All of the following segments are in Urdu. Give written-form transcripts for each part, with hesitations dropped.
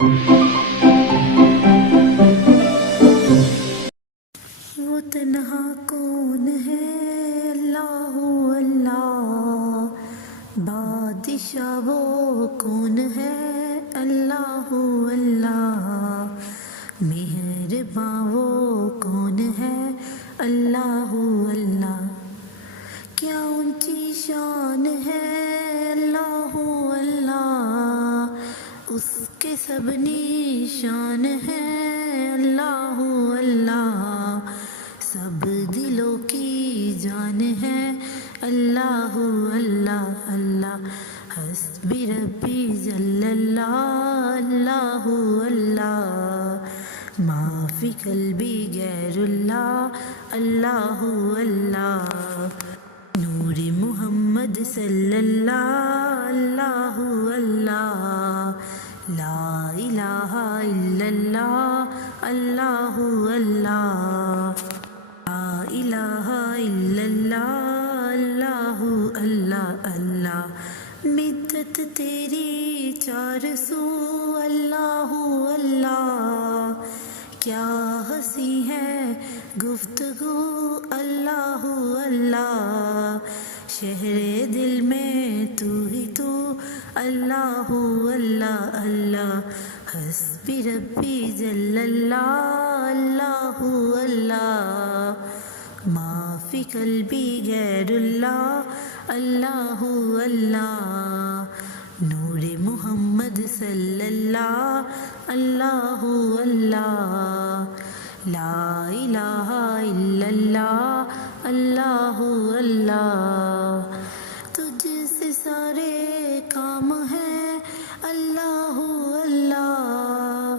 وہ تنہا کون ہے؟ اللہ اللہ، بادشاہ وہ کون ہے؟ اللہ اللہ، مہرباں وہ کون ہے؟ اللہ اللہ، کیا اونچی شان ہے؟ اللہ اللہ، اس کے سب نشان ہے؟ اللہ اللہ، سب دلوں کی جان ہے؟ اللہ اللہ اللہ، حسبی ربی جل اللہ، اللہ اللہ، ما فی قلبی غیر اللہ، اللہ اللہ، نور محمد صلی اللہ، اللہ اللہ، لا الہ الا اللہ، اللہ اللہ، لا الہ الا اللہ، اللہ اللہ اللہ، مدت تیری چار سو، اللہ اللہ، کیا ہنسی ہے گفتگو، اللہ اللہ، شہر دل میں تو ہی تو، اللہ اللہ اللہ، حسبی ربی جل اللہ، اللہ اللہ، ما فی قلبی غیر اللہ، اللہ اللہ، نور محمد صلی اللہ، اللہ اللہ، لا الہ الا اللہ، اللہ اللہ، تجھ سے سارے کام ہیں، اللہ اللہ،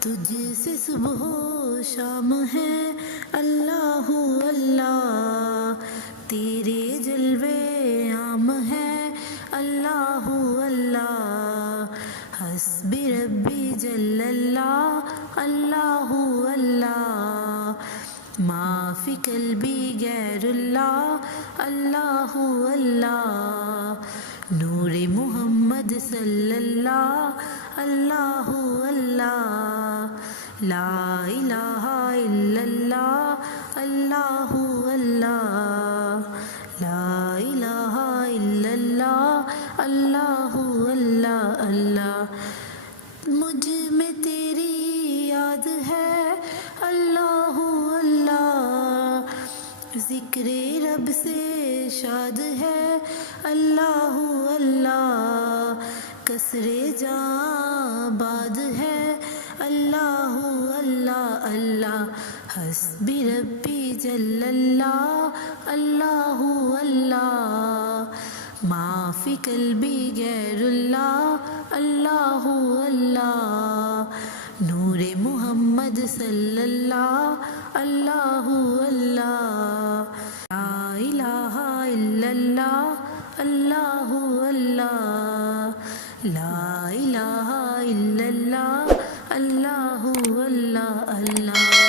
تجھ سے صبح و شام ہے، اللہ اللہ، تیرے جلوے عام ہے، اللہ اللہ، حسبی ربی جل اللہ، اللہ اللہ، ما فی قلبی غیر اللہ، اللہ اللہ، نور محمد صلی اللہ، اللہ اللہ، لا الہ الا اللہ، اللہ اللہ، لا الہ الا اللہ، اللہ اللہ اللہ، مجھ میں تیری یاد ہے، اللہ اللہ، ذکر رب سے شاد ہے، اللہ اللہ، قصر جاں باد ہے، اللہ اللہ اللہ، حسبی ربی جل اللہ، اللہ اللہ، ما فی قلبی غیر اللہ، اللہ اللہ، نور محمد صلی اللہ، اللہ اللہ، لا الہ الا اللہ، اللہ اللہ، لا الہ الا اللہ، اللہ اللہ اللہ۔